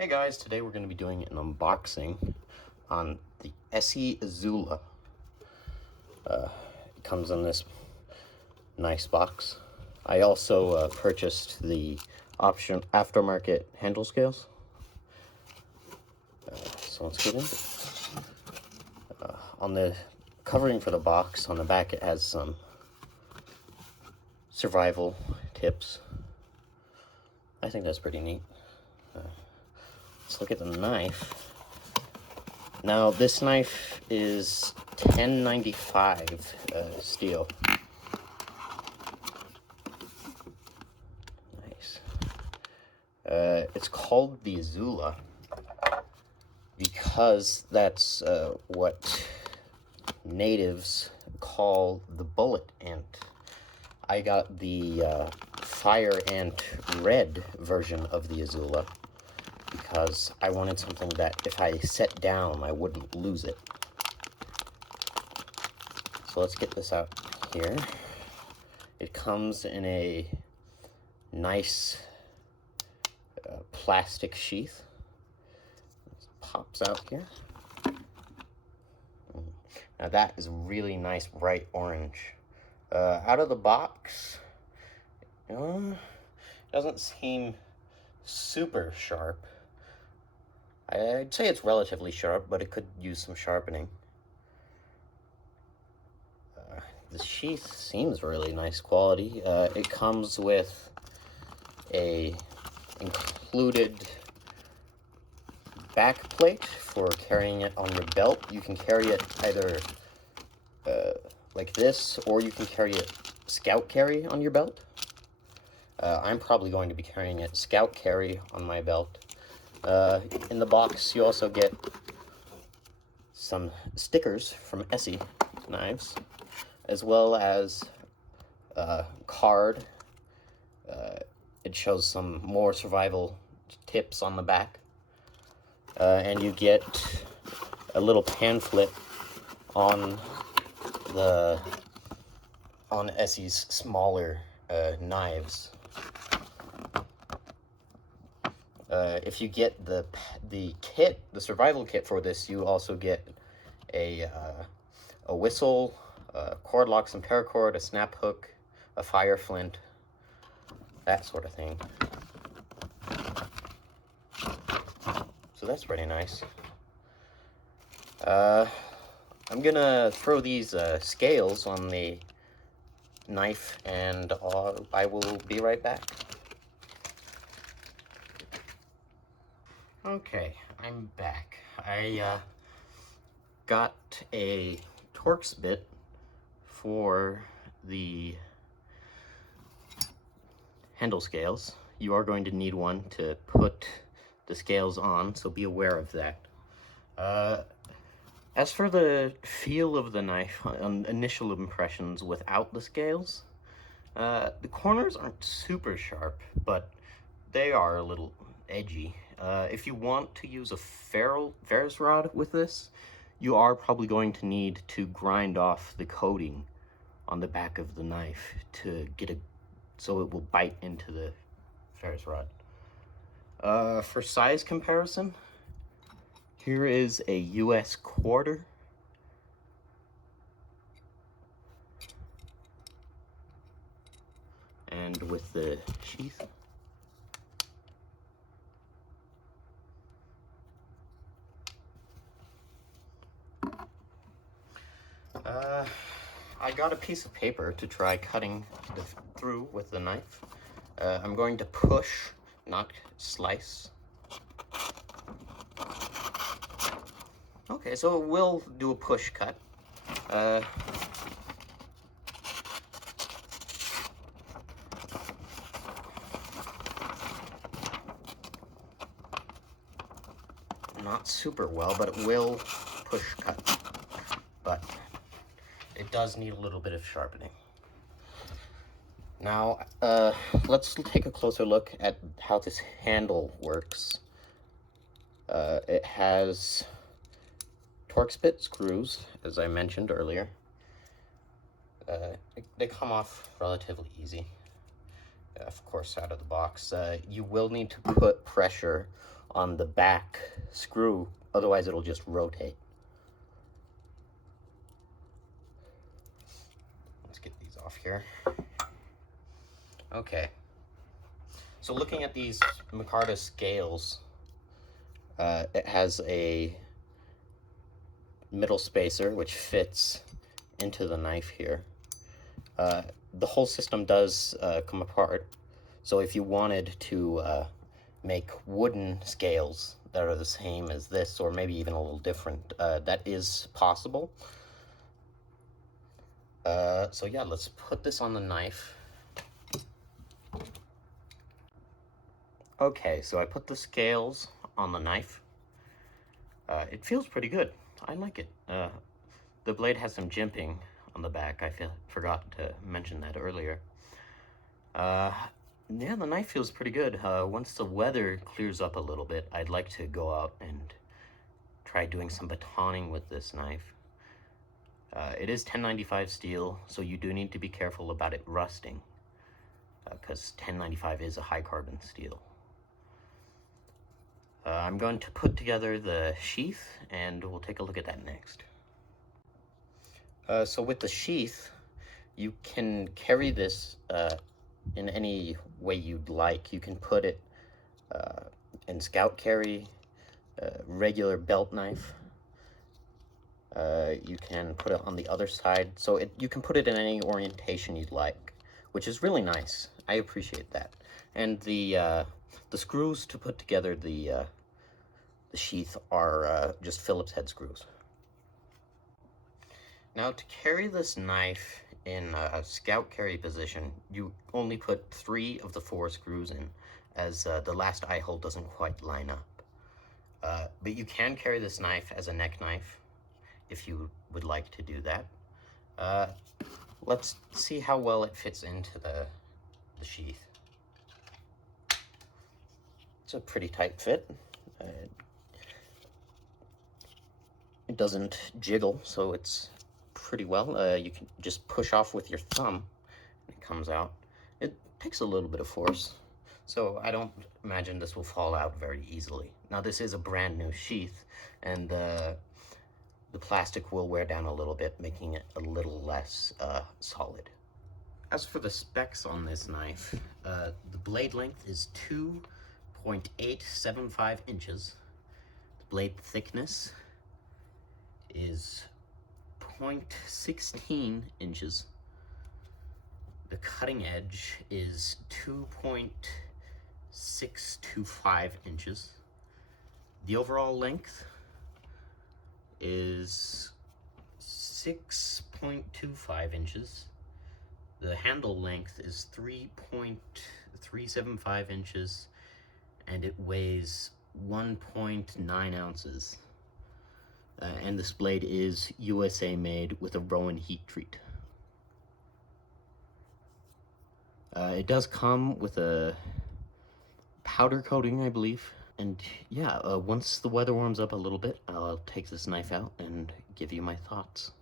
Hey guys, today we're going to be doing an unboxing on the Esee Izula. It comes in this nice box. I also purchased the option aftermarket handle scales. So let's get into it. On the covering for the box, on the back it has some survival tips. I think that's pretty neat. Let's look at the knife. Now, this knife is 1095 steel. Nice. It's called the Izula because that's what natives call the bullet ant. I got the fire ant red version of the Izula because I wanted something that if I set down, I wouldn't lose it. So let's get this out here. It comes in a nice plastic sheath. It pops out here. Now that is a really nice bright orange. Out of the box, doesn't seem super sharp. I'd say it's relatively sharp, but it could use some sharpening. The sheath seems really nice quality. It comes with a included back plate for carrying it on your belt. You can carry it either like this, or you can carry it scout carry on your belt. I'm probably going to be carrying it scout carry on my belt. In the box, you also get some stickers from Esee knives, as well as a card. It shows some more survival tips on the back. And you get a little pamphlet on Esee's smaller knives. If you get the kit, the survival kit for this, you also get a whistle, cord locks and paracord, a snap hook, a fire flint, that sort of thing. So that's pretty nice. I'm gonna throw these scales on the knife, and I will be right back. Okay, I'm back. I got a Torx bit for the handle scales. You are going to need one to put the scales on, so be aware of that. As for the feel of the knife, on initial impressions without the scales, the corners aren't super sharp, but they are a little edgy. If you want to use a ferrous rod with this, you are probably going to need to grind off the coating on the back of the knife to get so it will bite into the ferrous rod. For size comparison, here is a US quarter. And with the sheath, I got a piece of paper to try cutting through with the knife. I'm going to push, not slice. Okay, so we'll do a push cut. Not super well, but it will push cut. But it does need a little bit of sharpening. Now, let's take a closer look at how this handle works. It has Torx bit screws, as I mentioned earlier. They come off relatively easy, of course, out of the box. You will need to put pressure on the back screw, otherwise it'll just rotate. Let's get these off here. Okay. So looking at these micarta scales, it has a middle spacer which fits into the knife here. The whole system does come apart, so if you wanted to make wooden scales that are the same as this, or maybe even a little different, that is possible. So yeah, let's put this on the knife. Okay, so I put the scales on the knife. It feels pretty good. I like it. The blade has some jimping on the back. I forgot to mention that earlier. Yeah, the knife feels pretty good. Once the weather clears up a little bit, I'd like to go out and try doing some batoning with this knife. It is 1095 steel, so you do need to be careful about it rusting, because 1095 is a high carbon steel. I'm going to put together the sheath, and we'll take a look at that next. So with the sheath, you can carry this in any way you'd like. You can put it in scout carry, regular belt knife. You can put it on the other side, so you can put it in any orientation you'd like, which is really nice. I appreciate that. And the screws to put together the sheath are just Phillips head screws. Now, to carry this knife in a scout carry position, you only put 3 of the 4 screws in, as the last eye hole doesn't quite line up. But you can carry this knife as a neck knife if you would like to do that. Let's see how well it fits into the sheath. It's a pretty tight fit. It doesn't jiggle, so it's pretty well. You can just push off with your thumb and it comes out. It takes a little bit of force, so I don't imagine this will fall out very easily. Now, this is a brand new sheath, and the plastic will wear down a little bit, making it a little less solid. As for the specs on this knife, the blade length is 2.875 inches. The blade thickness is 0.16 inches. The cutting edge is 2.625 inches. The overall length is 6.25 inches. The handle length is 3.375 inches, and it weighs 1.9 ounces. And this blade is USA made with a Rowan heat treat. It does come with a powder coating, I believe. And yeah, once the weather warms up a little bit, I'll take this knife out and give you my thoughts.